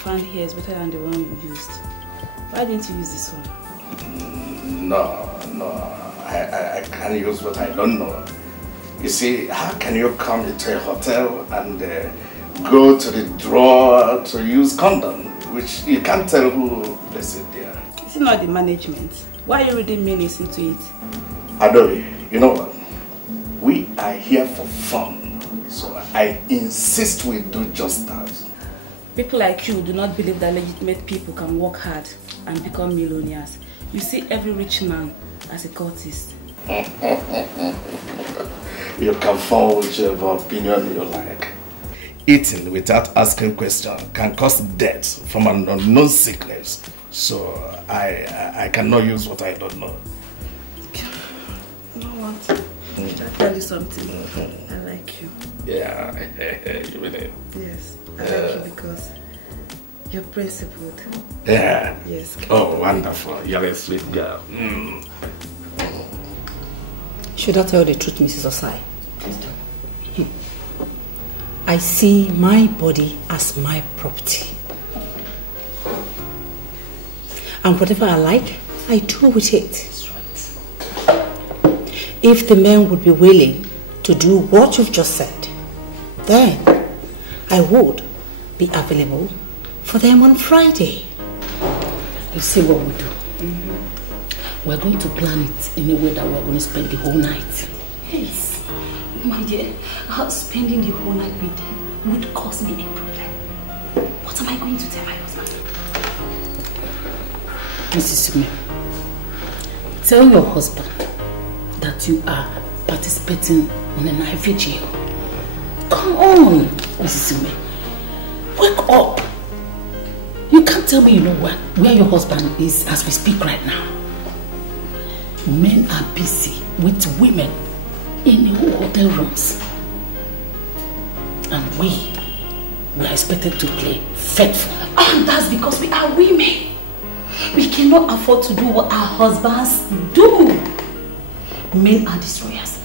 found here is better than the one you used. Why didn't you use this one? No. I can't use what I don't know. You see, how can you come into a hotel and go to the drawer to use condom, which you can't tell who placed it there? Is it not the management? Why are you reading meanings into it? Adobe, you know what? We are here for fun, so I insist we do just that. People like you do not believe that legitimate people can work hard and become millionaires. You see every rich man as a cultist. You can form whichever opinion you like. Eating without asking questions can cause death from an unknown sickness. So I cannot use what I don't know. You know what? Should I tell you something? I like you. Yeah, you mean it? Yes, I like you because you're principled. Yeah. Yes. Oh, wonderful. You're a sweet girl. Should I tell the truth, Mrs. Osai? I see my body as my property. And whatever I like, I do with it. That's right. If the men would be willing to do what you've just said, then I would be available for them on Friday. You see what we do? We're going to plan it in a way that we're going to spend the whole night. Yes, my dear, spending the whole night with them would cause me a problem. What am I going to tell my husband? Mrs. Sume, tell your husband that you are participating in a night vigil. Come on, Mrs. Sume. Wake up. You can't tell me you know where your husband is as we speak right now. Men are busy with women in the hotel rooms. And we are expected to play faithful. And that's because we are women. We cannot afford to do what our husbands do. Men are destroyers.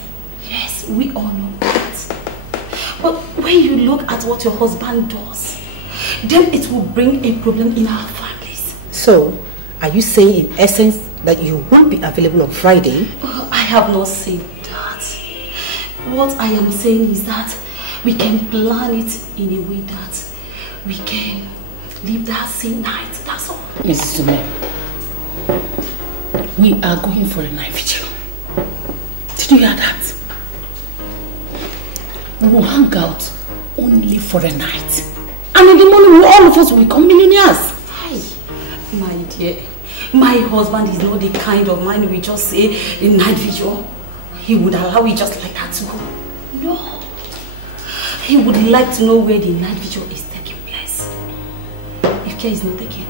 Yes, we all know that. But when you look at what your husband does, then it will bring a problem in our families. So, are you saying in essence that you won't be available on Friday? I have not said that. What I am saying is that we can plan it in a way that we can live that same night. That's all. Mrs. Sume, we are going for a night vigil. Did you hear that? We will hang out only for a night. And in the morning, all of us will become millionaires. Hi, my dear. My husband is not the kind of man we just say a night vigil. He would allow it just like that to go. No. He would like to know where the night vigil is taking place. If care is not taken,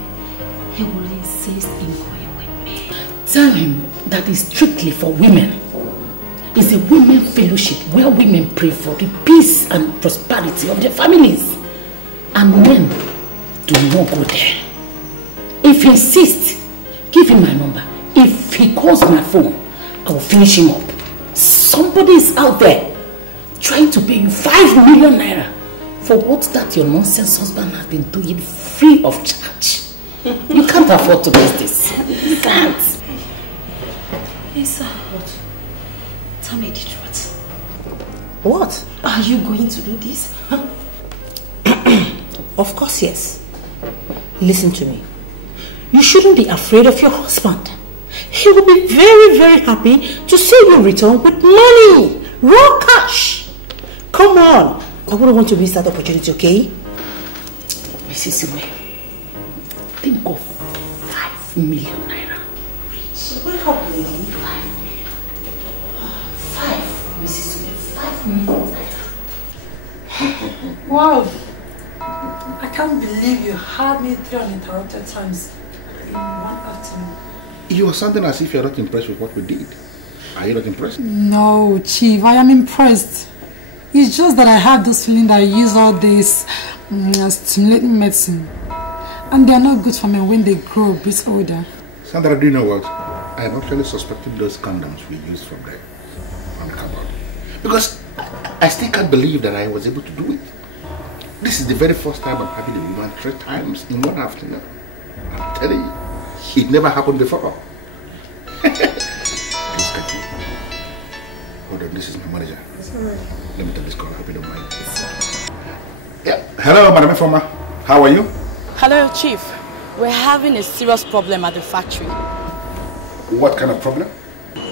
he will insist in going with me. Tell him that it's strictly for women. It's a women fellowship where women pray for the peace and prosperity of their families. And men do not go there. If he insists, give him my number. If he calls my phone, I will finish him up. Somebody is out there trying to pay you 5 million naira for what that your nonsense husband has been doing free of charge. You can't afford to miss this. You can't. Yes, sir. What? Tell me the truth. What? Are you going to do this? Of course, yes. Listen to me. You shouldn't be afraid of your husband. He will be very, very happy to see you return with money. Raw cash. Come on. I wouldn't want to miss that opportunity, okay? Mrs. Sume, think of 5 million naira. So wake up, lady. 5 million. 5, Mrs. Sume, 5 million naira. Wow. I can't believe you had me 3 uninterrupted times in one afternoon. You are sounding as if you are not impressed with what we did. Are you not impressed? No, Chief, I am impressed. It's just that I have this feeling that I use all this stimulating medicine. And they are not good for me when they grow a bit older. Sandra, do you know what? I am actually suspecting those condoms we used from the cupboard. Because I still can't believe that I was able to do it. This is the very first time I'm having a woman 3 times in one afternoon. I'm telling you, it never happened before. Please take me. Hold on, this is my manager. Let me take this call, I hope you don't mind. Yeah. Hello, Madam Informa. How are you? Hello, Chief. We're having a serious problem at the factory. What kind of problem?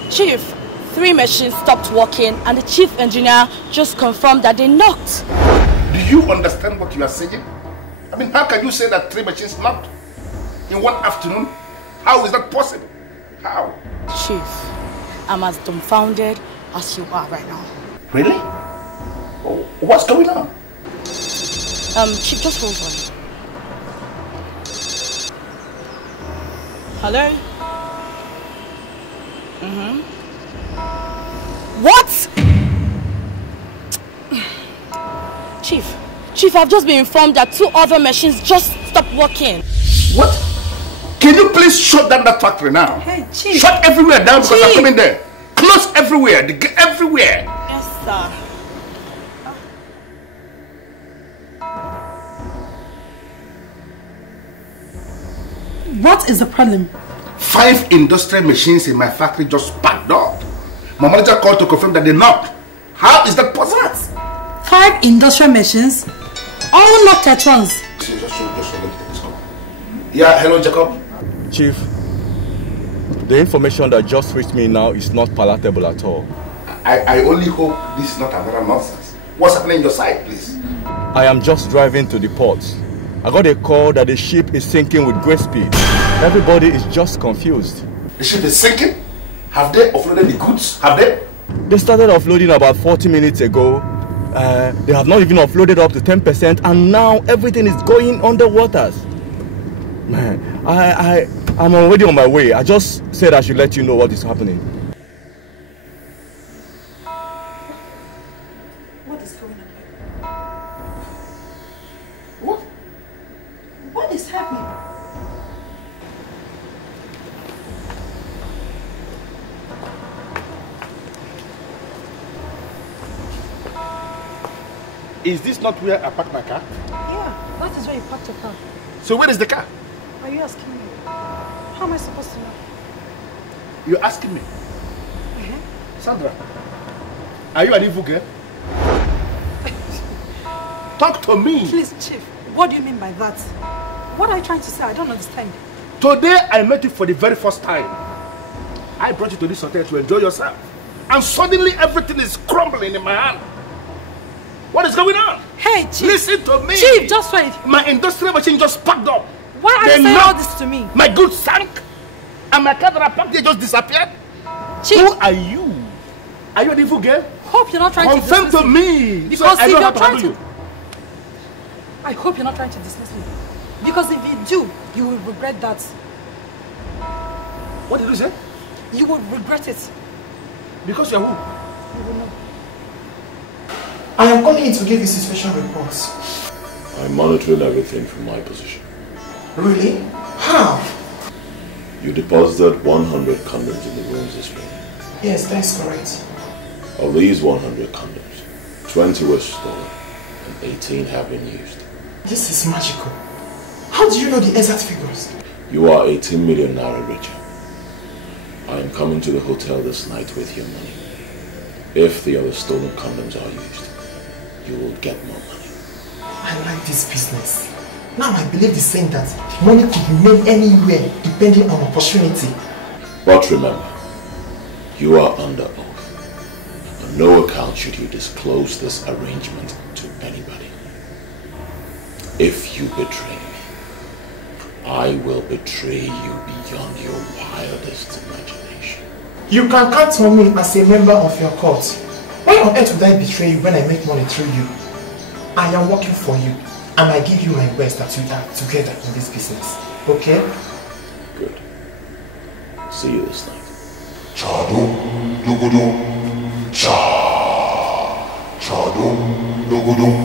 Chief, 3 machines stopped working and the chief engineer just confirmed that they knocked. Do you understand what you are saying? I mean, how can you say that 3 machines knocked in one afternoon? How is that possible? How? Chief, I'm as dumbfounded as you are right now. Really? Oh, what's going on? Chief, just hold on. Hello? What? Chief, I've just been informed that 2 other machines just stopped working. What? Can you please shut down that factory now? Hey, Chief. Shut everywhere down because I'm coming there. Close everywhere. Everywhere. Yes, sir. What is the problem? 5 industrial machines in my factory just packed up. My manager called to confirm that they knocked. How is that possible? 5 industrial machines, all knocked at once. Yeah, hello, Jacob. Chief, the information that just reached me now is not palatable at all. I only hope this is not another nonsense. What's happening on your side, please? I am just driving to the port. I got a call that the ship is sinking with great speed. Everybody is just confused. The ship is sinking? Have they offloaded the goods? Have they? They started offloading about 40 minutes ago. They have not even offloaded up to 10%, and now everything is going underwater. Man, I'm already on my way. I just said I should let you know what is happening. What is going on here? What is happening? Is this not where I parked my car? Yeah, that is where you parked your car. So where is the car? Are you asking me? How am I supposed to know? You're asking me? Sandra, are you an evil girl? Talk to me. Please, Chief, what do you mean by that? What are you trying to say? I don't understand. Today I met you for the very first time. I brought you to this hotel to enjoy yourself. And suddenly everything is crumbling in my hand. What is going on? Hey, Chief. Listen to me. Chief, just wait. My industrial machine just packed up. Why are you saying all this to me? My goods sank. And my car that I parked here just disappeared. Chief. Who are you? Are you an evil girl? Hope you're not trying to confirm dismiss to me. Because I if know how you're to trying handle to... you. I hope you're not trying to dismiss me. Because if you do, you will regret that. What did you say? You will regret it. Because you're who? You will know. I am calling in to give you situation reports. I'm monitoring everything from my position. Really? How? You deposited 100 condoms in the rooms this morning. Yes, that's correct. Of these 100 condoms, 20 were stolen and 18 have been used. This is magical. How do you know the exact figures? You are 18 million naira richer. I am coming to the hotel this night with your money. If the other stolen condoms are used, you will get more money. I like this business. Now I believe the saying that money could remain anywhere depending on opportunity. But remember, you are under oath. On no account should you disclose this arrangement to anybody. If you betray me, I will betray you beyond your wildest imagination. You can count on me as a member of your court. Why on earth would I betray you when I make money through you? I am working for you, and I give you my best that we are together in this business. Okay? Good. See you this night. Chadum dugudum cha. Chadum dugudum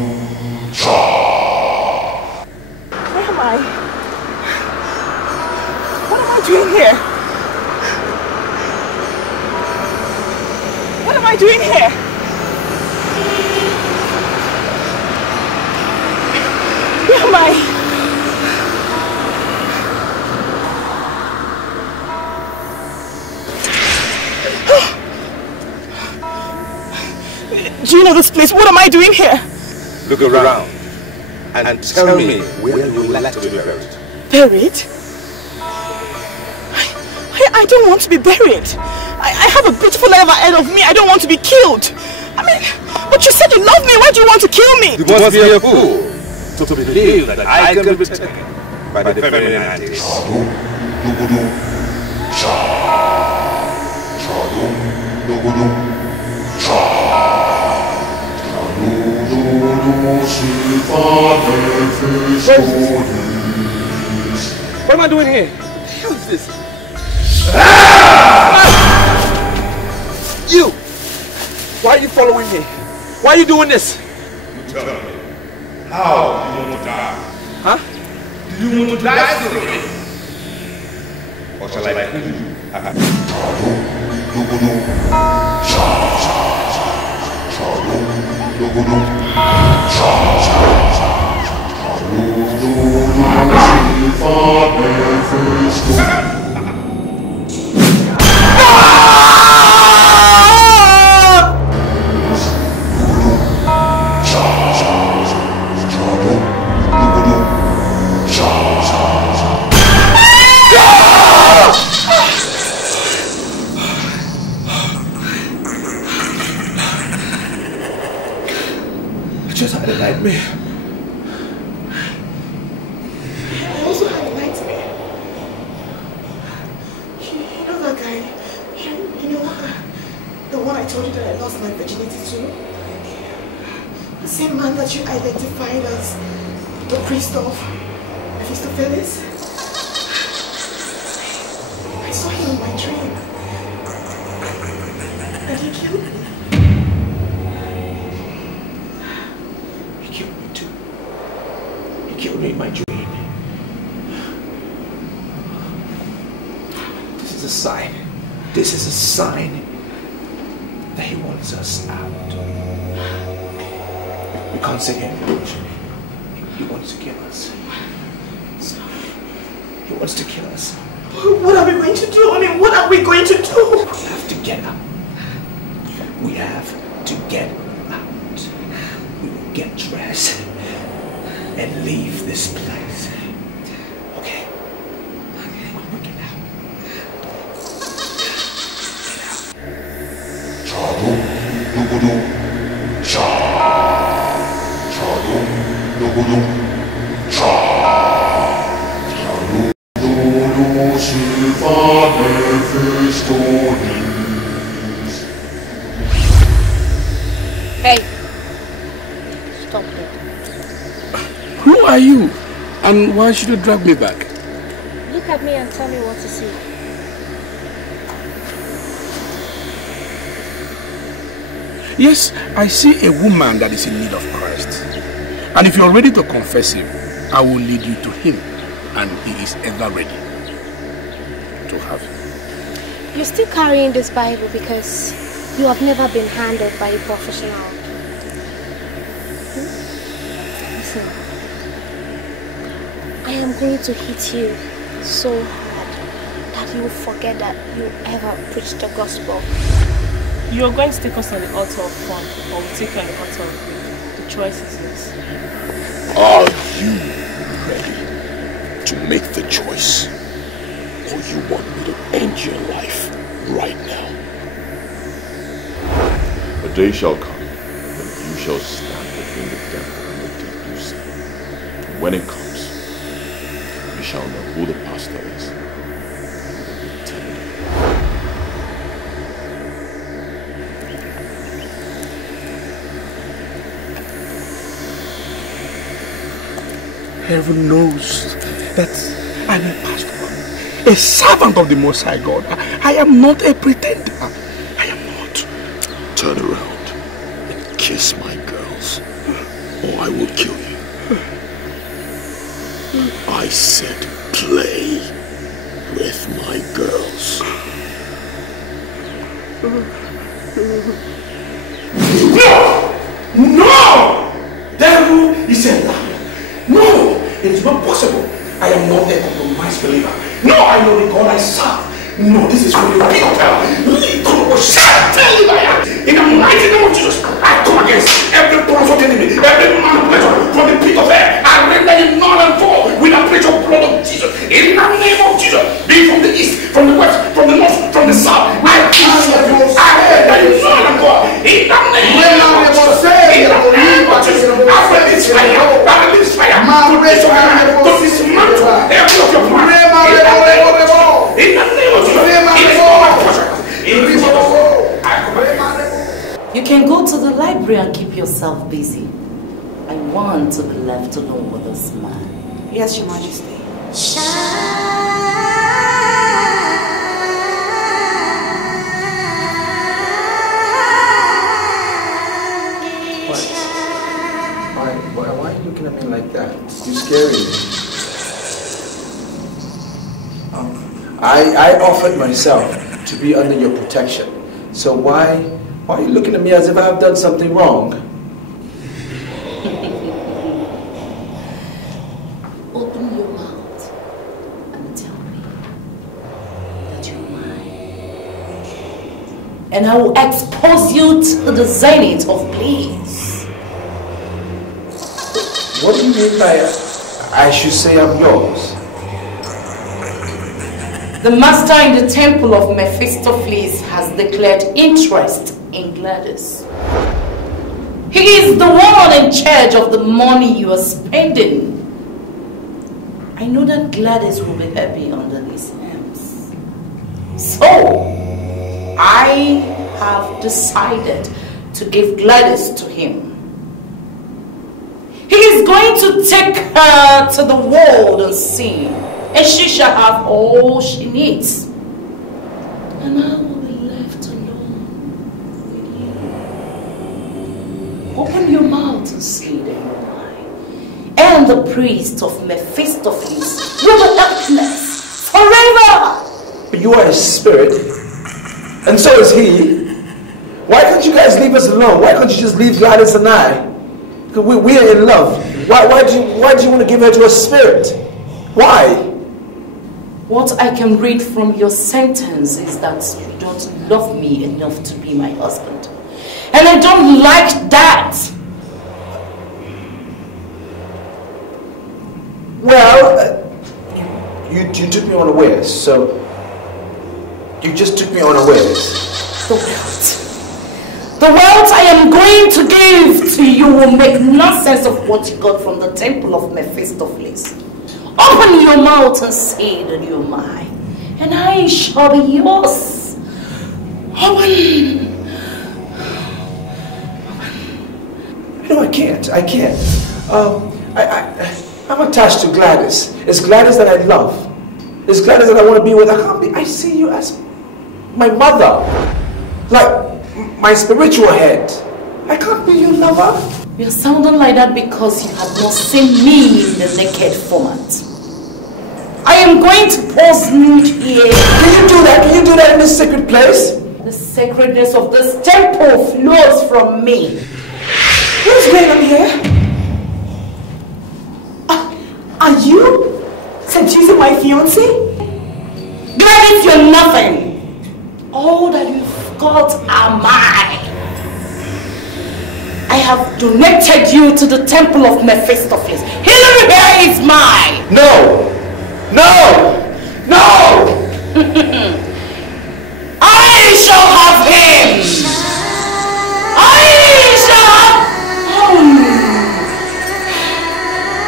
cha. Where am I? What am I doing here? What am I doing here? know this place. What am I doing here? Look around and tell me where you would like to be buried. Buried? I don't want to be buried. I have a beautiful life ahead of me. I don't want to be killed. I mean, but you said you love me. Why do you want to kill me? You must be a fool to believe that I can be taken by the feminine ideas. What am I doing here? What the hell is this? You! Why are you following me? Why are you doing this? Tell me, how do you want to die? Huh? Do you want to die slowly? Or shall I kill you? I just had a nightmare. I also had a nightmare. You know that guy? You know the one I told you that I lost my virginity to? The same man that you identified as the priest of Mephistopheles? I saw him in my dream. And he killed me. He killed me too. He killed me in my dream. This is a sign. This is a sign that he wants us out. We can't say anything. He wants to kill us. He wants to kill us. What are we going to do? I mean, what are we going to do? We have to get out. We have to get out. We will get dressed and leave this place. Okay? We will get out. Hey, stop it. Who are you? And why should you drag me back? Look at me and tell me what to see. Yes, I see a woman that is in need of Christ. And if you're ready to confess him, I will lead you to him. And he is ever ready to have you. You're still carrying this Bible because you have never been handled by a professional. Listen, I am going to hit you so hard that you will forget that you ever preached the gospel. You're going to take us on the altar of fun, or we'll take you on the altar of faith. The choice is yours. Are you ready to make the choice? Or you want me to end your life right now? A day shall come when you shall stand between the devil and the deep blue sea. And when it comes, you shall know who the pastor is. Heaven knows that I'm a pastor, a servant of the Most High God. I am not a pretender. I am not. Turn around and kiss my girls, or I will kill you. I said play with my girls. No! No! Devil is a liar. No! It is not possible. I am not a compromised believer. No, I know the God I serve. No, this is for the people. In the mighty name of Jesus, I come against every plot of the enemy, every manipulation from the pit of hell. I render it null and void with the precious blood of Jesus. In the name of Jesus, be from the east, from the west, from the north, from the south. I render it null and void. In the name of Jesus. In the name of Jesus. I release fire. I release fire. To dismantle every of your plans. In the name of Jesus. It is all my portion. You can go to the library and keep yourself busy. I want to be left alone with this man. Yes, Your Majesty. Why are you looking at me like that? You're scaring me. I offered myself to be under your protection. So why are you looking at me as if I have done something wrong? Open your mouth and tell me that you're mine. And I will expose you to the zenith of bliss. What do you mean by I should say I'm yours? The master in the temple of Mephistopheles has declared interest in Gladys. He is the one in charge of the money you are spending. I know that Gladys will be happy under his hands. So, I have decided to give Gladys to him. He is going to take her to the world and see, and she shall have all she needs. And I will be left alone with you. Open your mouth and say that you're mine. And the priest of Mephistopheles will be helpless forever. But you are his spirit, and so is he. Why can't you guys leave us alone? Why can't you just leave Gladys and I? Because we are in love. Why do you want to give her to a spirit? Why? What I can read from your sentence is that you don't love me enough to be my husband. And I don't like that. Well, you took me unawares, so you just took me unawares. The wealth. The wealth I am going to give to you will make nonsense of what you got from the temple of Mephistopheles. Open your mouth and say that you're mine, and I shall be yours. Open. No, I can't. I'm attached to Gladys. It's Gladys that I love. It's Gladys that I want to be with. I see you as my mother. Like my spiritual head. I can't be your lover. You're sounding like that because you have not seen me in the naked format. I am going to pose nude here. Can you do that? Can you do that in this sacred place? The sacredness of this temple flows from me. What's going on here? Are you seducing my fiancé? Gladys, you're nothing. All that you've got are mine. I have donated you to the temple of Mephistopheles. Hillary here is mine. No! No! No! I shall have him. I shall have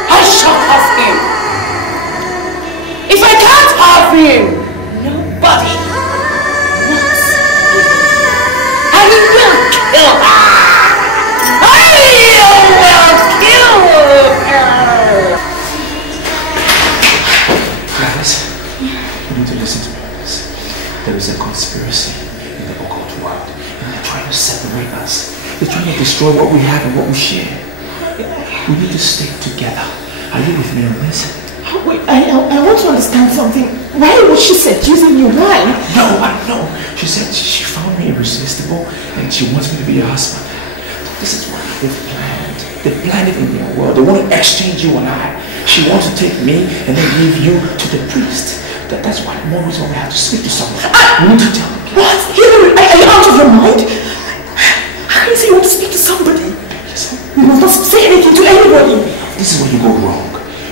I shall have him. If I can't have him, nobody wants him. I will kill her. I will kill her. Gladys, you need to listen to me on this. There is a conspiracy in the occult world, and they're trying to separate us. They're trying to destroy what we have and what we share. We need to stay together. Are you with me on this? Wait, I want to understand something. Why was she seducing you? Why? No, I know. She said she found me irresistible and she wants me to be her husband. This is what they've planned. They planned it in their world. They want to exchange you and I. She wants to take me and then give you to the priest. That's why more reason we have to speak to someone. We need to tell them. What? Hillary, are you out of your mind? How can you say you want to speak to somebody? say anything to anybody. This is where you go wrong.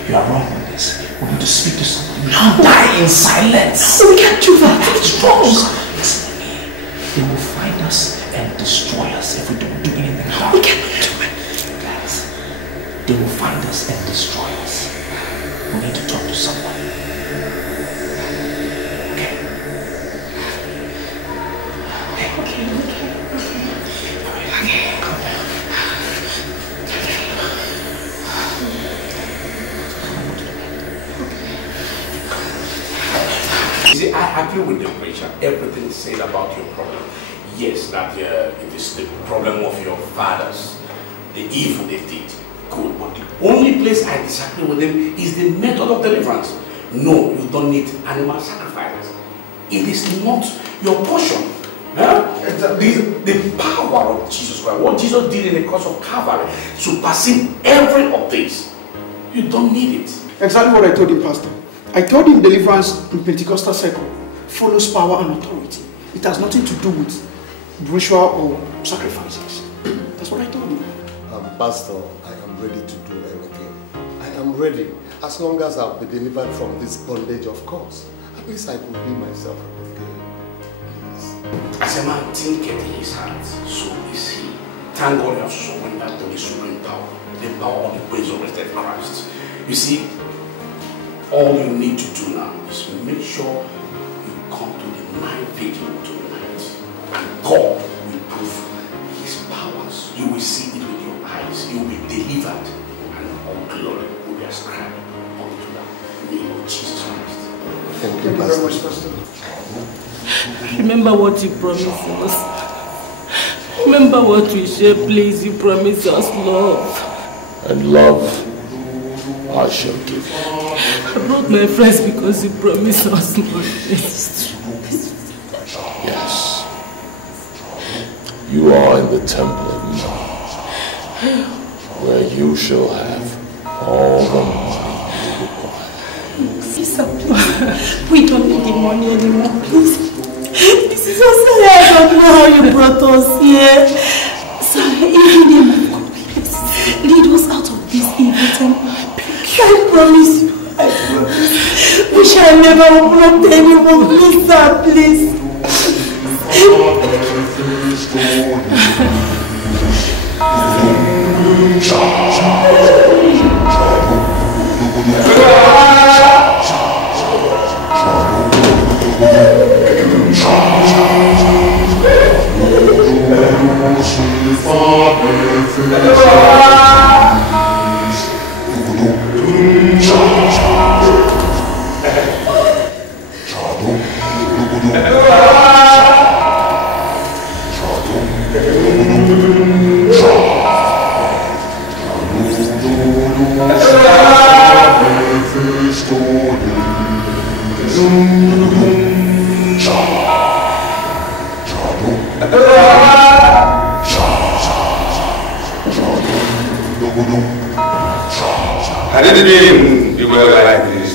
You are wrong on this. We need to speak to someone. Now die in silence. We can't do that. It's wrong. Listen to me. They will find us and destroy us if we don't do anything hard. We cannot do it. Guys, they will find us and destroy us. We need to talk to someone. Okay. Okay. Calm down. You see, I agree with the preacher. Everything is said about your problem. Yes, that it is the problem of your fathers, the evil they did. Good, but the only place I disagree with them is the method of deliverance. No, you don't need animal sacrifices. It is not your portion. Huh? The power of Jesus Christ, what Jesus did in the cross of Calvary, surpassing every of this. You don't need it. Exactly what I told him, Pastor. I told him deliverance in Pentecostal circle follows power and authority. It has nothing to do with ritual or sacrifices. That's what I told him. Pastor, I am ready to do anything. I am ready, as long as I'll be delivered from this bondage, of course. At least I could be myself again. As a man thinketh in his heart, so is he. Thank God you have surrendered to the supreme power, the power of the resurrected Christ. You see, all you need to do now is make sure you come to the night vigil tonight. And God will prove his powers. You will see it with your eyes. You will be delivered, and all glory will be ascribed unto the name of Jesus Christ. Thank you very much, Pastor. Remember what you promised us. Remember what we share, please. You promised us love. And love I shall give you. I brought my friends because you promised us love. Yes. You are in the temple of God, where you shall have all the money you require. Sister, please. We don't need the money anymore, please. This is so sad. I don't know how you brought us here. Sorry, in the name of God, please. Lead us out of this evil temple. I promise you. I promise. We shall never open up to anyone. Please, sir, please. I didn't mean you were like this.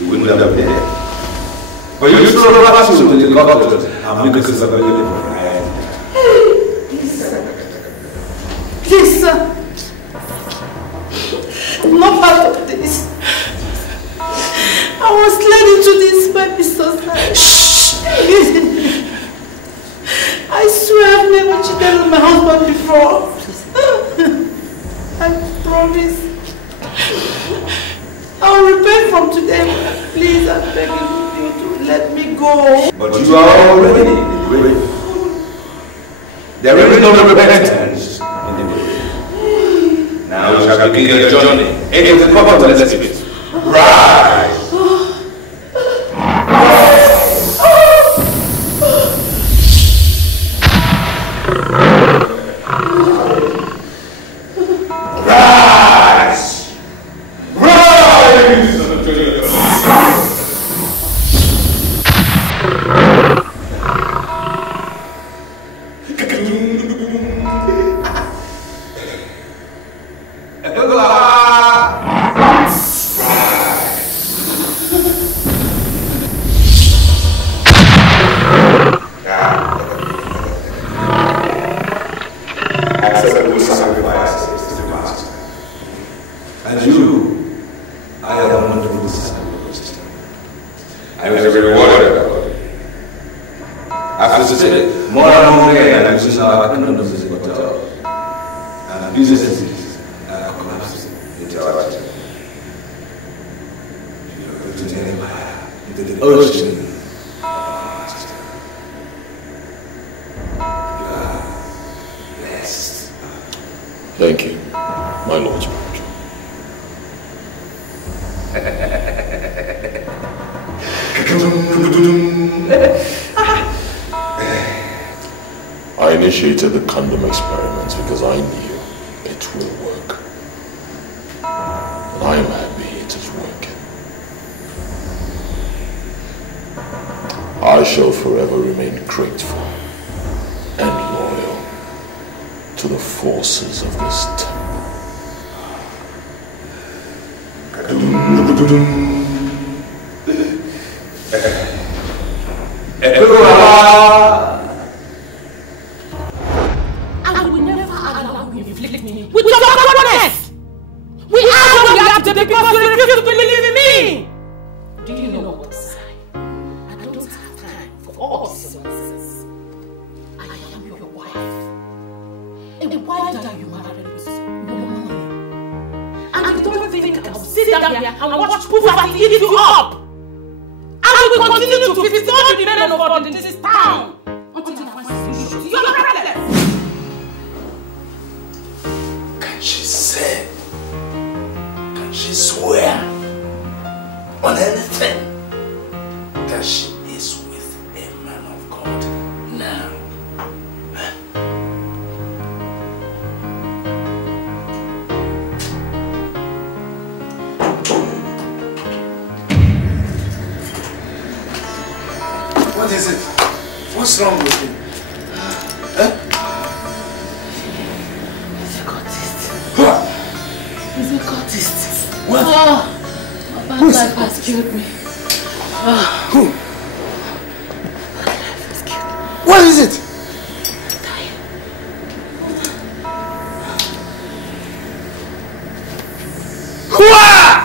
You wouldn't have been there. But you still pass to the doctor and make us available for right. Please, sir. I'm not part of this. I was led into this by Mr. Shh! I swear I've never cheated on my husband before. I promise. I'll repent from today. Please, I'm begging you to let me go. But you are already in the grave. There is no repentance in the grave. Now you shall begin your journey into the proper of the Spirit. Rise! And you, I am wonderful sister. I was very worried about it. After say, more and more and using our condoms as a hotel. And businesses are collapsing into our time. You're to the empire, into the ocean. You are blessed. Thank you, my Lord Spiritual. I initiated the condom experiments because I knew it will work. And I am happy it is working. I shall forever remain grateful and loyal to the forces of this temple. I will never allow you to inflict me with your stubbornness! We are what we have to because you refuse to believe in me! Do you know what to say? I don't have time for all this nonsense. I am your wife. And the wife that you married with no money. And you don't think I'll sit down here and watch poverty eat you up! I will continue to visit all the men of God in this town until I find a solution to your problem. Can she say? Can she swear on anything that she is with a man of God now? What is it? What's wrong with him? He's a cultist. What? He's a cultist. What? Oh, my bad life has killed me. Who? What is it? What?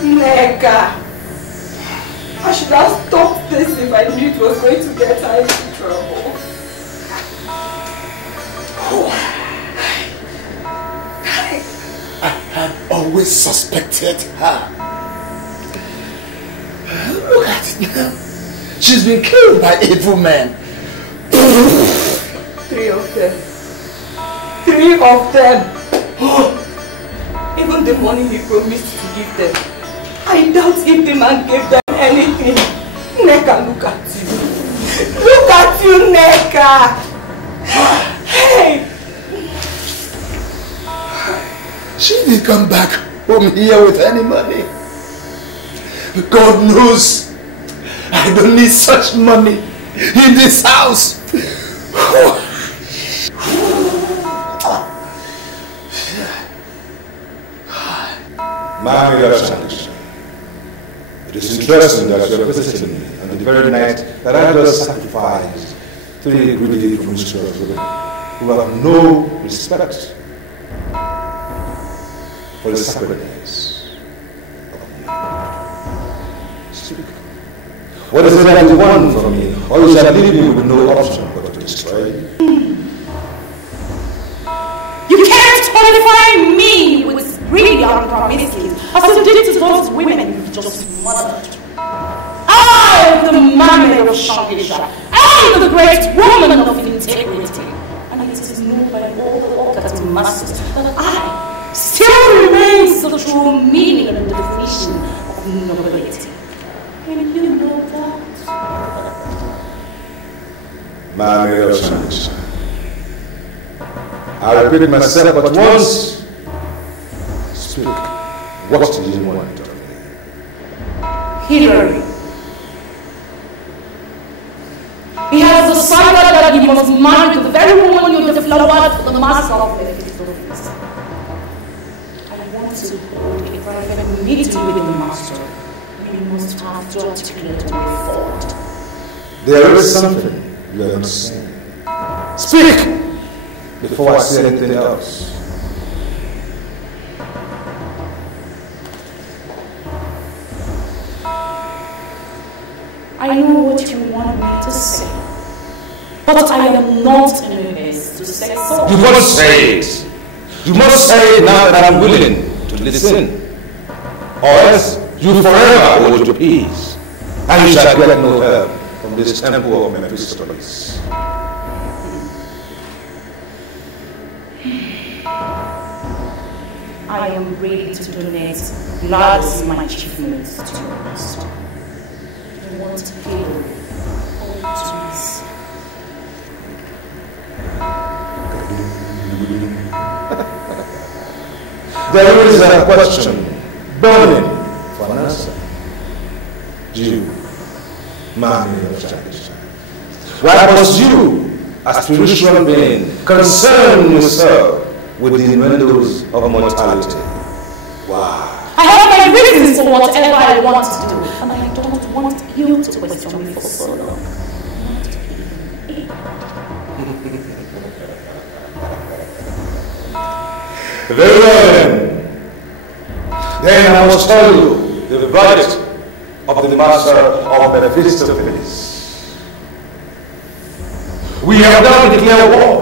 Nega. I should have stopped this if I knew it was going to get her into trouble. I had always suspected her. Look at it now. She's been killed by evil men. 3 of them. 3 of them. Even the money he promised to give them. I doubt if the man gave them anything. Neka, look at you. Look at you, Neka. Hey. She didn't come back home here with any money. God knows I don't need such money in this house. My dear Sanction, it is interesting that you are visiting me on the very night that I just sacrificed 3 greedy promiscuous women who have no respect for the sacredness of you. Speak. What is it that you want from me? Or you shall leave me with no option but to destroy you? You can't qualify me with brilliant promises as you did to those women you just murdered. I am the man of Shangisha. I am the great woman of integrity. And it is known by all the August masters that I still remains the true meaning and definition of nobility. And you know that. My dear Sanction, I repeat myself but once. Speak. What do you want of me? Hillary. He has decided that he must marry the very woman you deflowered for the master of Mephistopheles. I want to hold a private meeting with the master. We must have to articulate a way forward. There is something you are not saying. Speak! Before I say anything else. I know what you want me to say, but I am not in a haste to say so. You must say it. You must say it now that I'm willing to listen. Or else you forever hold your peace, and you shall get no help from this temple of Mephistopheles. I am ready to donate Gladys my achievements to your master. I want to pay all to myself. There is a question burning for an answer. You, man of tradition. Why must you, a spiritual being, concern yourself with the innuendos of mortality? Why? I have my reasons for whatever I want to do, and I don't want you to question me for so long. Very well then. Then I must tell you the verdict of the master of Mephistopheles. We have now declared war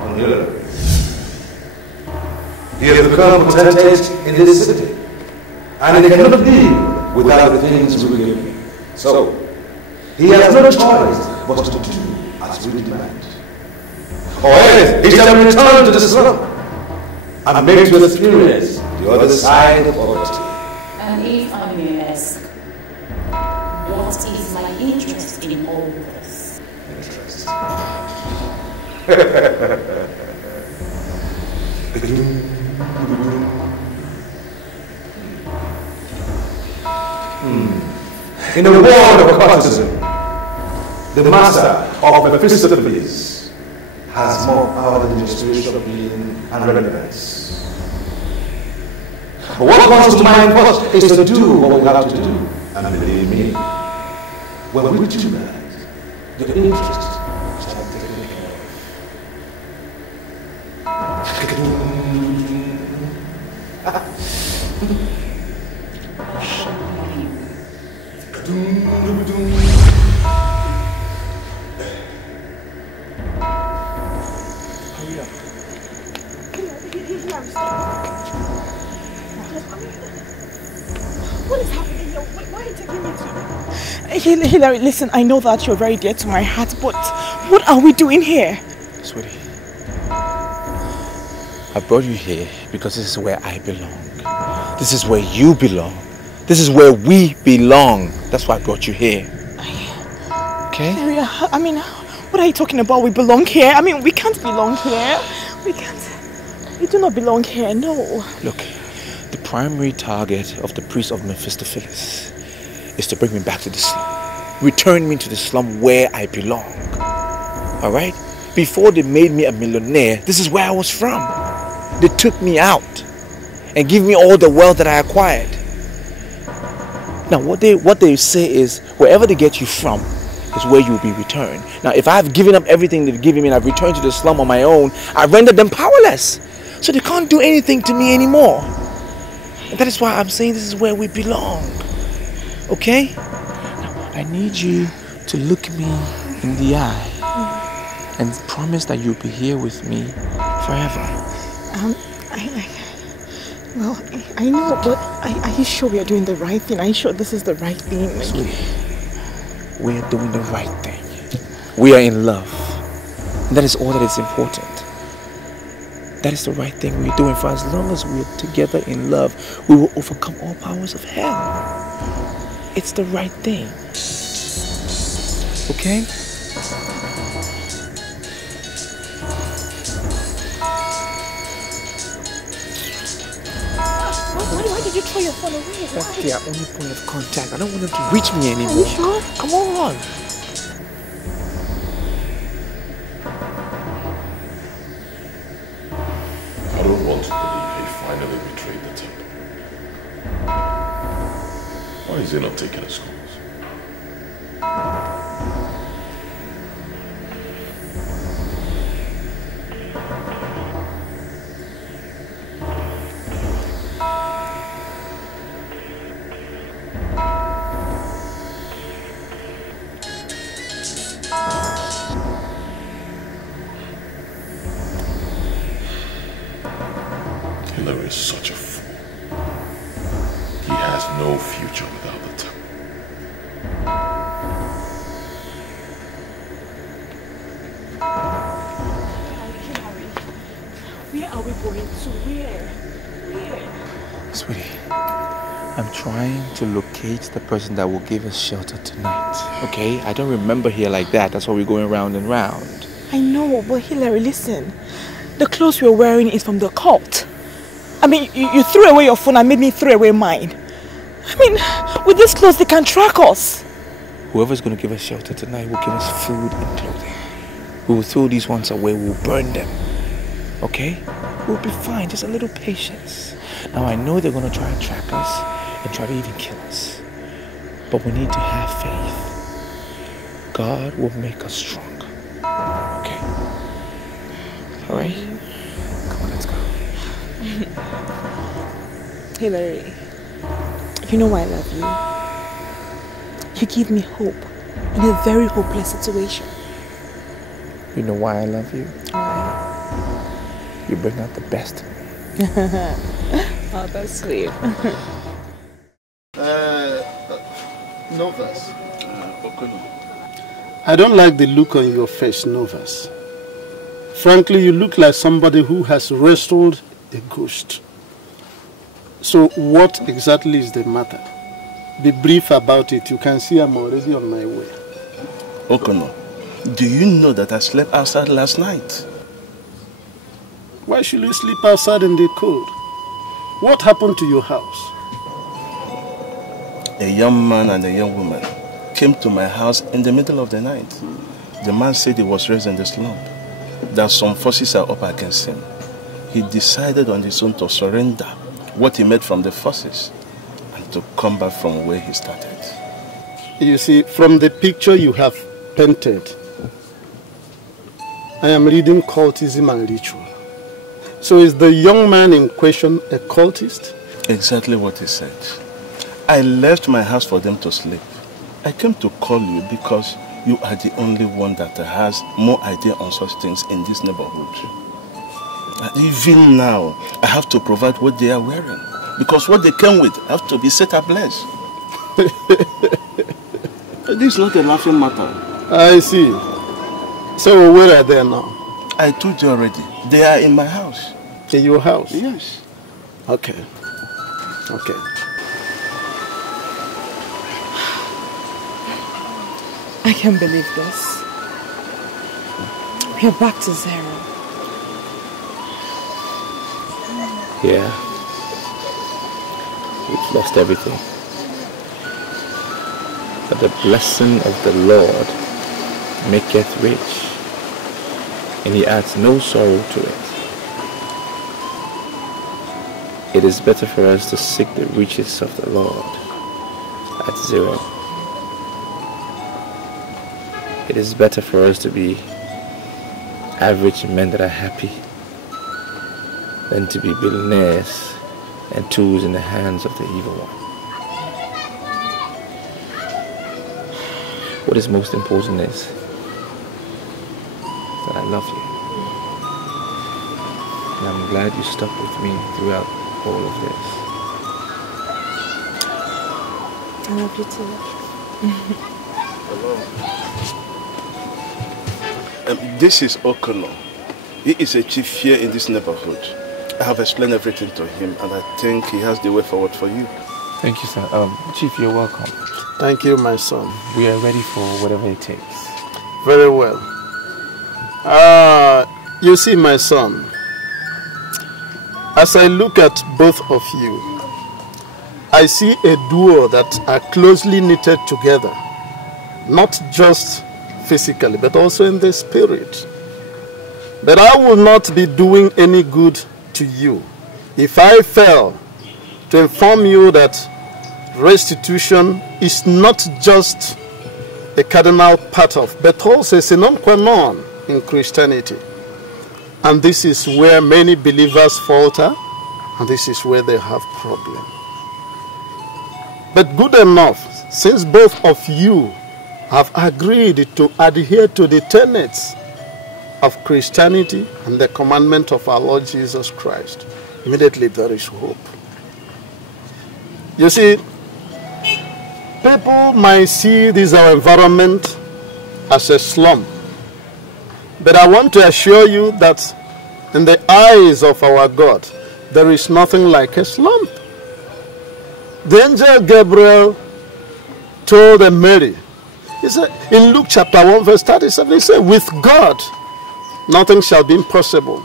on Hillary. He has become potentate in this city, and he cannot live without the things we give him. So, he has no choice but to do as we demand. Or else he shall return to the slum and make to experience the other side of poverty. And if I may ask, what is my interest in all this? Interest. In the world of occultism, the master of Mephistopheles has more power than the spiritual being and relevance. But what comes to mind first is to do what we have to do. And believe me, when we do that, your interest shall be taken What is happening here? Why are you taking me to? Hillary, listen, I know that you're very dear to my heart, but what are we doing here? Sweetie, I brought you here because this is where I belong. This is where you belong. This is where we belong. That's why I brought you here. Okay? Hillary, I mean, what are you talking about? We belong here? I mean, we can't belong here. We can't. We do not belong here, no. Look, the primary target of the priest of Mephistopheles is to bring me back to the slum. Return me to the slum where I belong. Alright? Before they made me a millionaire, this is where I was from. They took me out and gave me all the wealth that I acquired. Now what they say is, wherever they get you from is where you will be returned. Now if I've given up everything they've given me and I've returned to the slum on my own, I've rendered them powerless. So they can't do anything to me anymore. And that is why I'm saying this is where we belong. Okay? Now, I need you to look me in the eye and promise that you'll be here with me forever. I know, but are you sure we are doing the right thing? Are you sure this is the right thing? Sweetie, we are doing the right thing. We are in love. And that is all that is important. That is the right thing we're doing. For as long as we're together in love, we will overcome all powers of hell. It's the right thing. Okay? Why did you throw your phone away. That's their only point of contact. I don't want them to reach me anymore. Are you sure? Come on. I don't want to believe he finally betrayed the temple. Why is he not taking his calls? Hillary is such a fool. He has no future without the temple. Where are we going to? Where? Sweetie, I'm trying to locate the person that will give us shelter tonight. Okay? I don't remember here like that. That's why we're going round and round. I know, but Hillary, listen. The clothes we're wearing is from the cult. I mean, you threw away your phone and made me throw away mine. I mean, with these clothes, they can track us. Whoever's going to give us shelter tonight will give us food and clothing. We will throw these ones away. We'll burn them. Okay? We'll be fine. Just a little patience. Now, I know they're going to try and track us and try to even kill us. But we need to have faith. God will make us stronger. Okay? All right? Come on, let's go. Hillary, you know why I love you. You give me hope in a very hopeless situation. You know why I love you? Why? You bring out the best in me. Oh, that's sweet. Novus. I don't like the look on your face, Novus. Frankly, you look like somebody who has wrestled a ghost. So what exactly is the matter? Be brief about it. You can see I'm already on my way. Okono, do you know that I slept outside last night? Why should you sleep outside in the cold? What happened to your house? A young man and a young woman came to my house in the middle of the night. The man said he was raised in the slum, that some forces are up against him. He decided on his own to surrender what he made from the forces and to come back from where he started. You see, from the picture you have painted, I am reading cultism and ritual. So is the young man in question a cultist? Exactly what he said. I left my house for them to sleep. I came to call you because you are the only one that has more idea on such things in this neighborhood. Even now, I have to provide what they are wearing. Because what they came with have to be set ablaze. This is not a laughing matter. I see. So where are they now? I told you already. They are in my house. In your house? Yes. Okay. Okay. I can't believe this. We are back to zero. Yeah. We've lost everything. But the blessing of the Lord maketh rich, and he adds no sorrow to it. It is better for us to seek the riches of the Lord at zero. It is better for us to be average men that are happy than to be billionaires and tools in the hands of the evil one. What is most important is that I love you. And I'm glad you stuck with me throughout all of this. I love you too. Hello. This is Okono. He is a chief here in this neighborhood. I have explained everything to him and I think he has the way forward for you. Thank you, sir. Chief, you're welcome. Thank you, my son. We are ready for whatever it takes. Very well. You see, my son, as I look at both of you, I see a duo that are closely knitted together, not just physically, but also in the spirit. But I will not be doing any good to you if I fail to inform you that restitution is not just a cardinal part of, but also a sine qua non in Christianity. And this is where many believers falter, and this is where they have problems. But good enough, since both of you have agreed to adhere to the tenets of Christianity and the commandment of our Lord Jesus Christ, immediately there is hope. You see, people might see this our environment as a slum. But I want to assure you that in the eyes of our God, there is nothing like a slum. The angel Gabriel told Mary, he said, in Luke chapter 1 verse 37, he said, with God, nothing shall be impossible.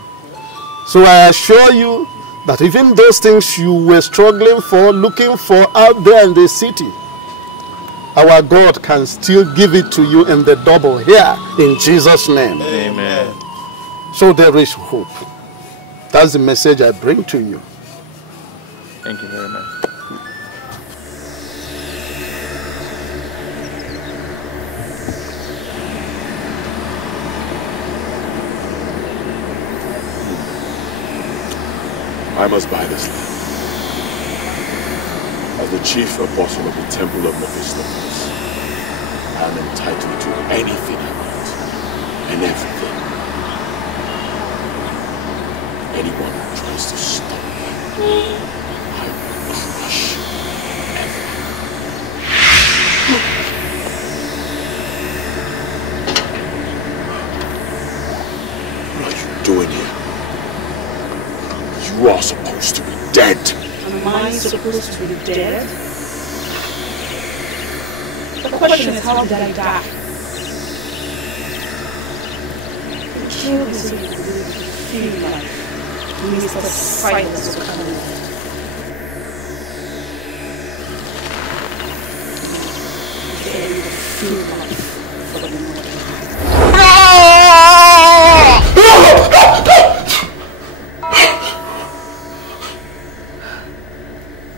So I assure you that even those things you were struggling for, looking for out there in the city, our God can still give it to you in the double here in Jesus' name. Amen. So there is hope. That's the message I bring to you. Thank you very much. I must buy this land. As the chief apostle of the temple of Mephistopheles, I am entitled to anything I want and everything. Anyone who tries to stop me, I will crush What are you doing here? You are supposed to be dead. Am I supposed to be dead? The question is, how did I die? The truth is, you feel like Mr. Silence will come in. Feel like for the moment.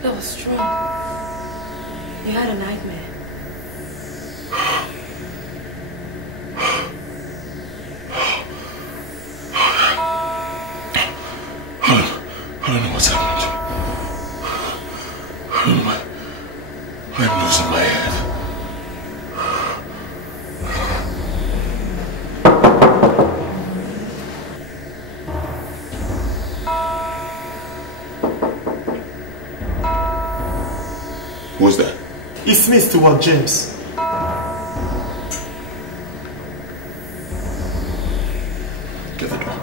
That was strong. You had a nightmare. I don't know what's happened. I'm losing my head. Who's that? It's me, Stewart James. Get the door.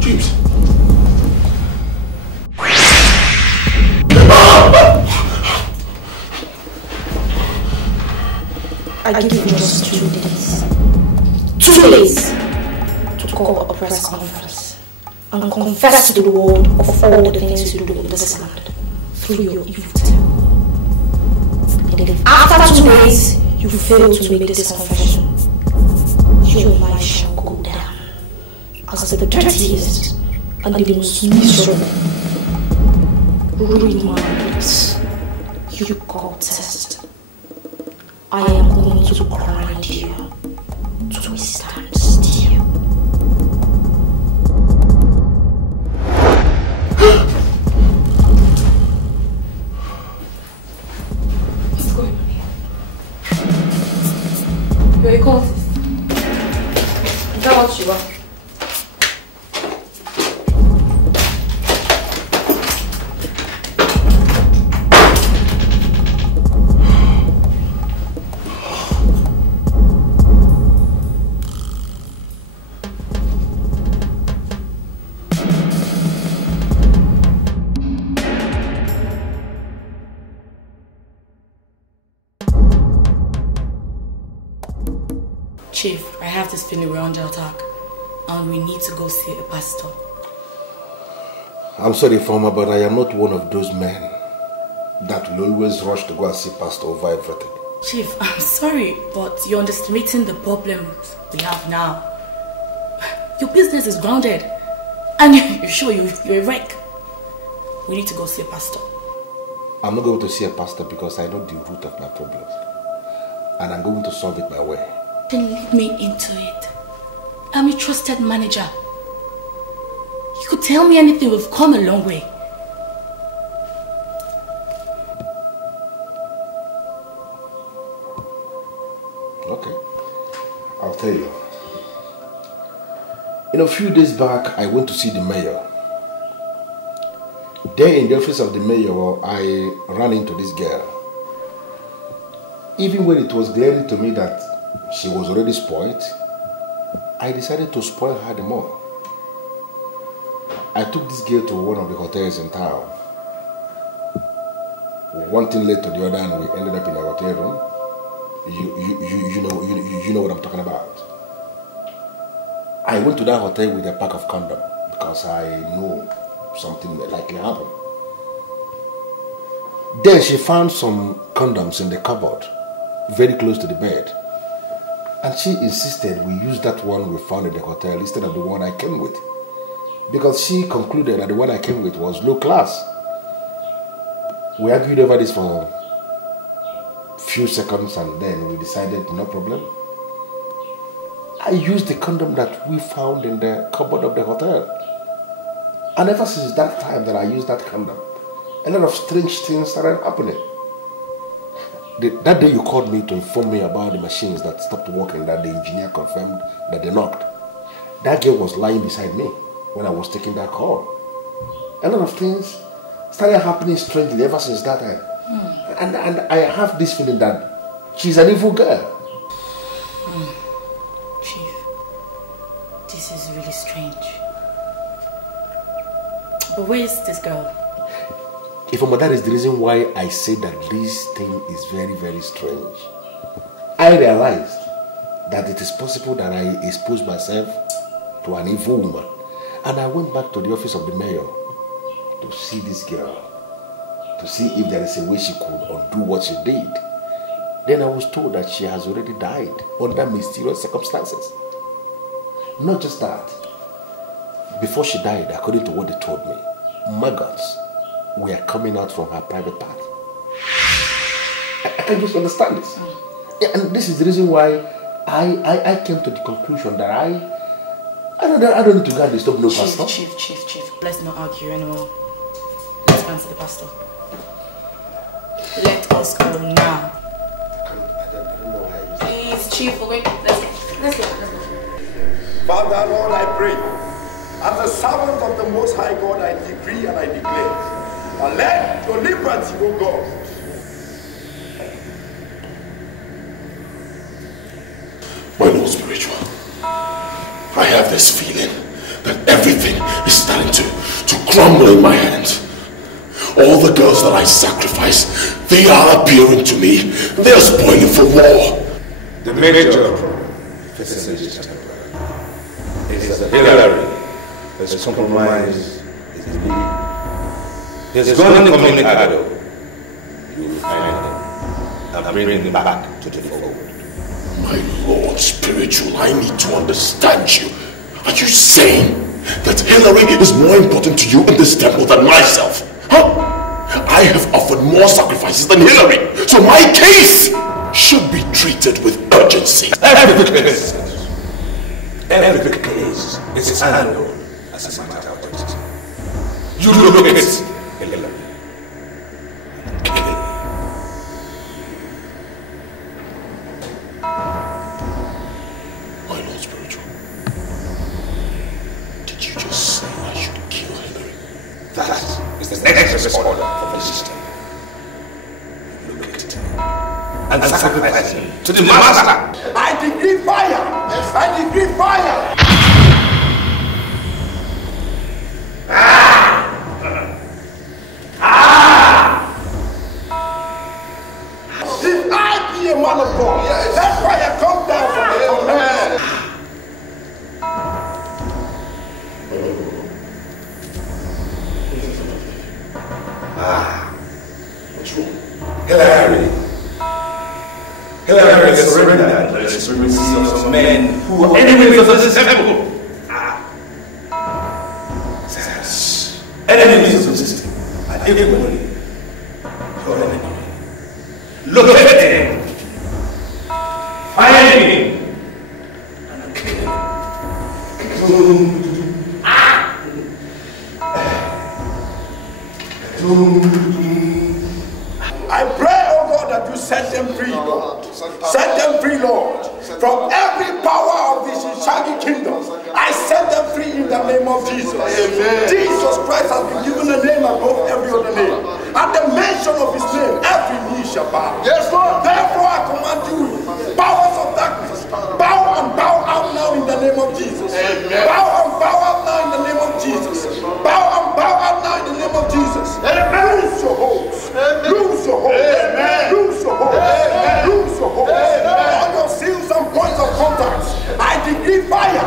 James. I give you just 2 days. 2 days to call a press conference and confess to the world of all the things you do in this land through your evil tongue. And if after 2 days you fail to make this confession, your life shall go down as the dirtiest and the most miserable. Read my lips, you God test. I am going to grind you to a standstill. What's going on here? You're a cultist. Is that what you are? Chief, I have this feeling we're under attack. And we need to go see a pastor. I'm sorry, Farmer, but I am not one of those men that will always rush to go and see pastor over everything. Chief, I'm sorry, but you're underestimating the problems we have now. Your business is grounded. And you're sure you're a wreck. We need to go see a pastor. I'm not going to see a pastor because I know the root of my problems. And I'm going to solve it my way. Then lead me into it. I'm a trusted manager. You could tell me anything, we've come a long way. Okay, I'll tell you. A few days back, I went to see the mayor. There in the office of the mayor, I ran into this girl. Even when it was glaring to me that she was already spoiled, I decided to spoil her the more. I took this girl to one of the hotels in town. One thing led to the other, and we ended up in a hotel room. You know what I'm talking about. I went to that hotel with a pack of condoms because I knew something may likely happen. Then she found some condoms in the cupboard, very close to the bed. And she insisted we use that one we found in the hotel instead of the one I came with. Because she concluded that the one I came with was low class. We argued over this for a few seconds and then we decided no problem. I used the condom that we found in the cupboard of the hotel. And ever since that time that I used that condom, a lot of strange things started happening. That day you called me to inform me about the machines that stopped working, that the engineer confirmed that they knocked. That girl was lying beside me when I was taking that call. A lot of things started happening strangely ever since that time. And I have this feeling that she's an evil girl. Chief, this is really strange. But where is this girl? That is the reason why I say that this thing is very, very strange. I realized that it is possible that I exposed myself to an evil woman. And I went back to the office of the mayor to see this girl, to see if there is a way she could undo what she did. Then I was told that she has already died under mysterious circumstances. Not just that. Before she died, according to what they told me, maggots were coming out from her private part. I can't just understand this. Yeah, and this is the reason why I came to the conclusion that I don't need to go and disturb no pastor. Chief, let's not argue anymore. Let's go to the pastor. Let us go now. I don't know why. Please, Chief, we're going. Let's go. Father, Lord, I pray. As a servant of the Most High God, I decree and I declare. And let your liberty, O God. My Lord Spiritual, I have this feeling that everything is starting to crumble in my hands. All the girls that I sacrificed, they are appearing to me. They are spoiling for war. The major facility is that Hillary has compromised his belief. He's gone incommunicado. You will find him and bring him back to the fold. My Lord Spiritual, I need to understand you. Are you saying that Hillary is more important to you in this temple than myself? Huh? I have offered more sacrifices than Hillary, so my case should be treated with urgency. Every case is handled as a matter of urgency. You look at it. Hillary. My Lord Spiritual, did you just say I should kill Hillary? That is the next order for Felicity. Look at it and sacrifice him to the master. I decree fire! I decree fire! If I be a man of God, let fire come down from heaven. Hilary, let's surrender and let us receive some men who are enemies of this temple. Enemies of this temple are equally your enemy. Look at him, find him, and kill him. I pray, oh God, that you set them free, Lord. Set them free, Lord. From every power of this Shaggy kingdom, I set them free in the name of Jesus. Amen. Jesus Christ has been given a name above every other name. At the mention of his name, every knee shall bow. Yes, Lord. Therefore, I command you, powers of darkness, bow and bow out now in the name of Jesus. Amen. Bow and bow out now in the name of Jesus. Bow and bow out now in the name of Jesus. Amen. Lose your hopes. Lose your hopes. Lose your hopes. Lose your hopes. All your seals and points of contact, I decree fire.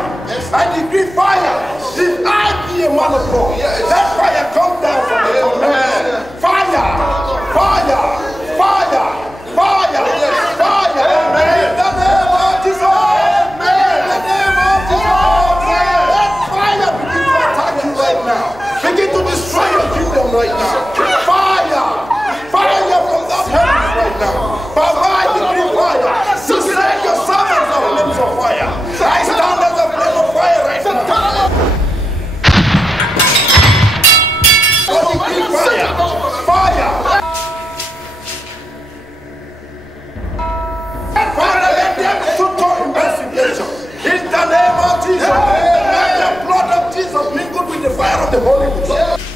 I decree fire. If I be a man of God, let fire come down from the command. Fire. Fire. Fire. Fire. Fire. In the name of Jesus. In the name of Jesus. Let fire begin to attack you right now. Begin to destroy your kingdom right now. Fire. Fire from that heavens right now. Baba, I decree fire. To set your servants of flames of fire. I stand as a flame of fire right now. I decree fire. Fire. Father, let them total investigation. In the name of Jesus. Let the blood of Jesus mingle with the fire of the Holy Ghost.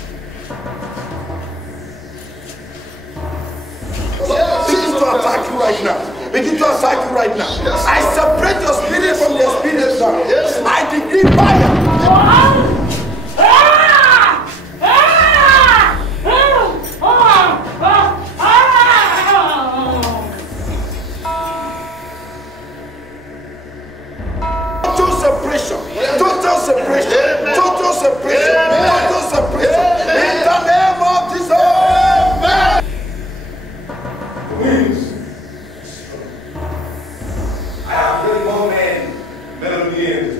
Begin to attack you right now. Begin to attack you right now. I separate your spirit from their spirit now. I decree fire. Total separation. Total separation. Total separation. Total separation. In the name of Jesus. I have great more men, men of the end.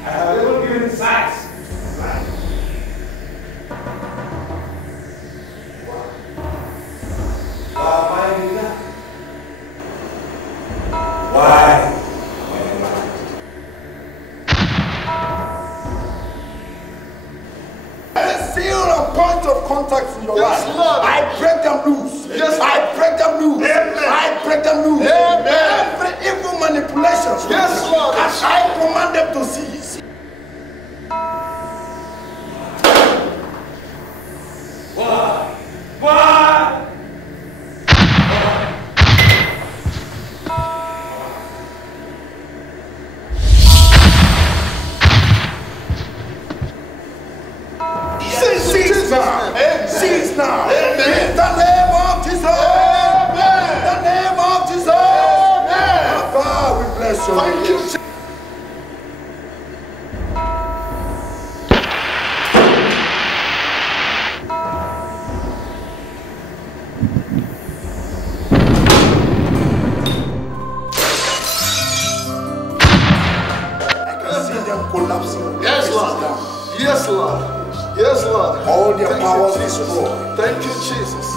I have even given sight. Why am I doing that? Why? Seal and point of contact in your life. Lord. I break them loose. Yes. I break them loose. Amen. I break them loose. Amen. Every evil manipulations. Yes, Lord. And I command them to cease. Why? Why? Cease now. Cease now. In the name of Jesus. In the name of Jesus. Father, we bless you. Thank you. I can see them collapsing. Yes, Lord. Yes, Lord. Yes, Lord. All their powers destroyed. Thank you, Jesus.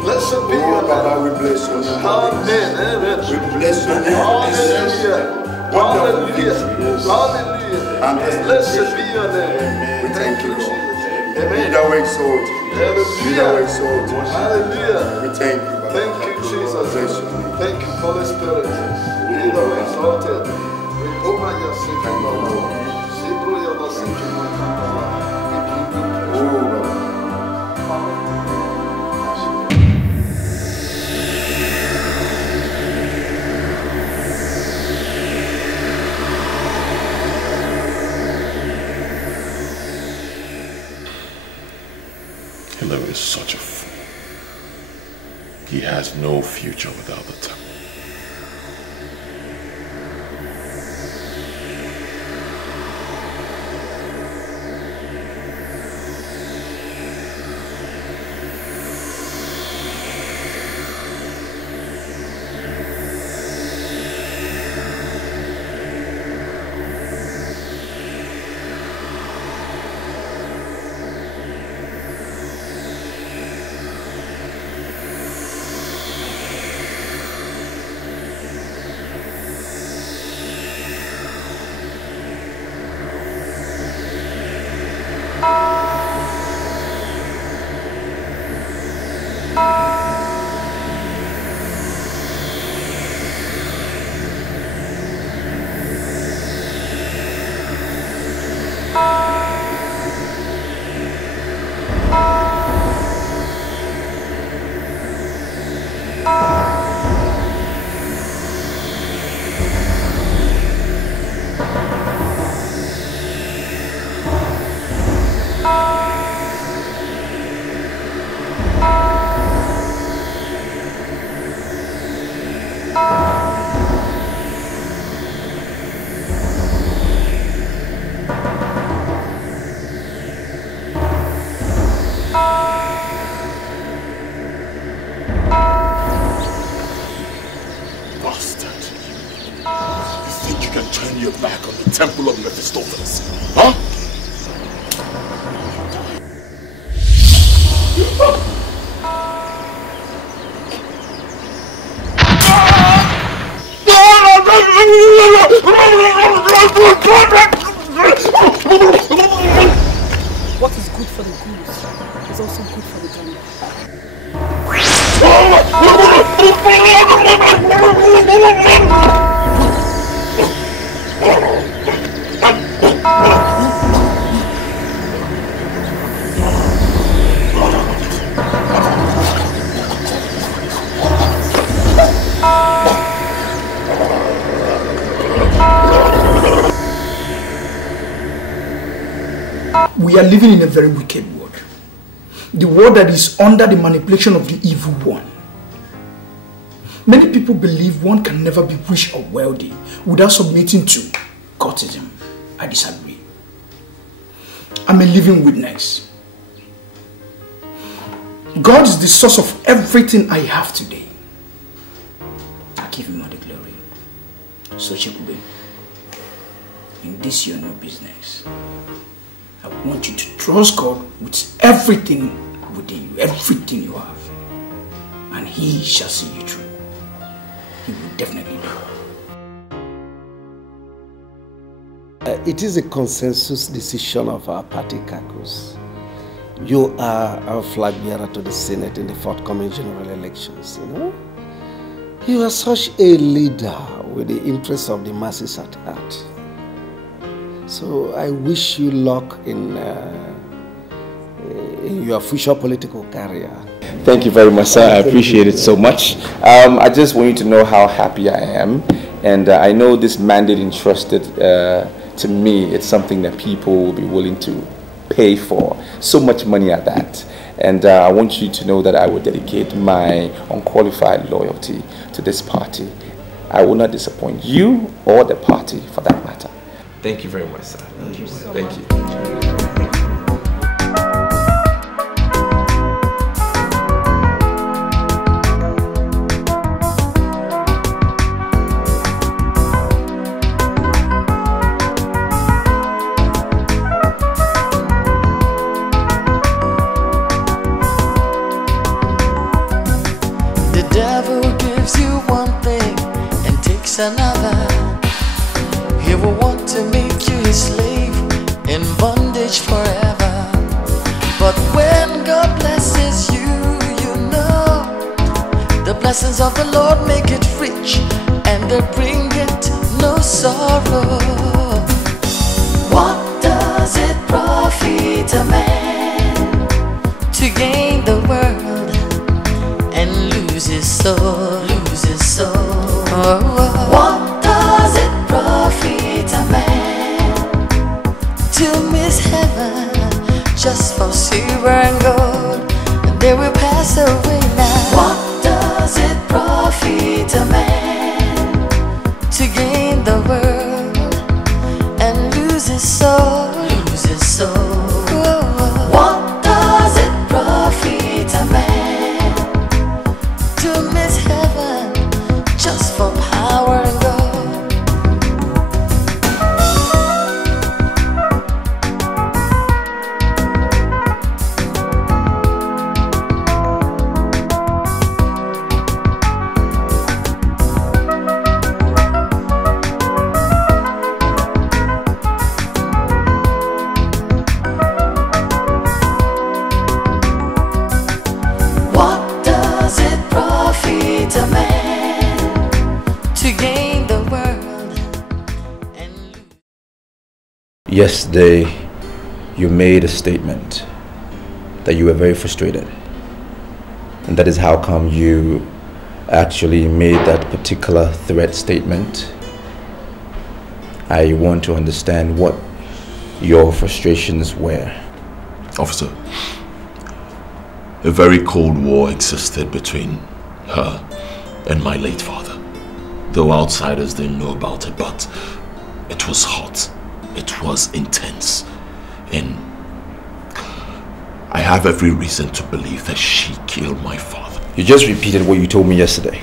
Blessed be your name. We bless your name. Amen. Amen. We bless your name. Hallelujah. Hallelujah. Hallelujah. And blessed be your name. We thank you, Jesus. Amen. Be thou exalted. Be thou exalted. Hallelujah. We thank you. Thank you, Jesus. Thank you, Holy Spirit. Be thou exalted. Hillary is such a fool. He has no future without the temple. can turn your back on the temple of Mephistopheles. Huh? What is good for the goose is also good for the gander. We are living in a very wicked world. The world that is under the manipulation of the evil one. Many people believe one can never be rich or wealthy without submitting to cultism. I disagree. I'm a living witness. God is the source of everything I have today. I give him all the glory. So Chekube, in this your new business, I want you to trust God with everything within you, everything you have. And he shall see you through. He will definitely do. It is a consensus decision of our party caucus. You are our flag bearer to the Senate in the forthcoming general elections, you know? You are such a leader with the interests of the masses at heart. So I wish you luck in your future political career. Thank you very much, sir. I appreciate it so much. I just want you to know how happy I am. And I know this mandate entrusted to me, it's something that people will be willing to pay for. So much money at that. And I want you to know that I will dedicate my unqualified loyalty to this party. I will not disappoint you or the party for that matter. Thank you very much, sir. Thank you. Thank you. The devil gives you one thing and takes another. He will want to make you his slave in bondage forever. But when God blesses you, you know the blessings of the Lord make it rich and they bring it no sorrow. What does it profit a man to gain the world and lose his soul? Lose his soul. What does it profit a man to miss heaven just for silver and gold? They will pass away now. What does it profit a man to gain the world and lose his soul? Lose his soul. What does it profit a man to miss heaven just for power and gold? What does it profit a man to gain the world? Yesterday, you made a statement that you were very frustrated. And that is how come you actually made that particular threat statement. I want to understand what your frustrations were. Officer, a very cold war existed between her and my late father. Though outsiders didn't know about it, but it was hot. It was intense. And I have every reason to believe that she killed my father. You just repeated what you told me yesterday.